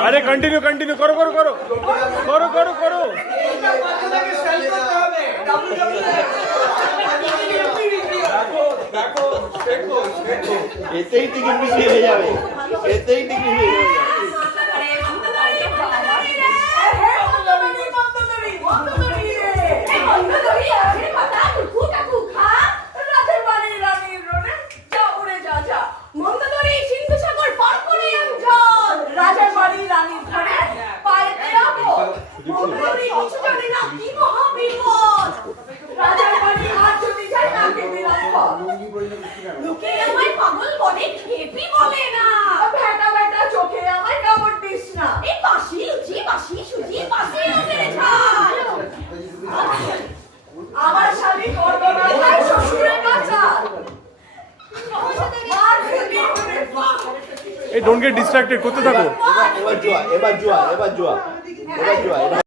अरे continue continue करो करो करो करो करो करो এতেই টিকিট বেশি হয়ে যাবে এতেই টিকিট বেশি হয়ে যাবে Hey, don't get distracted. Kote thako. এবার জুয়া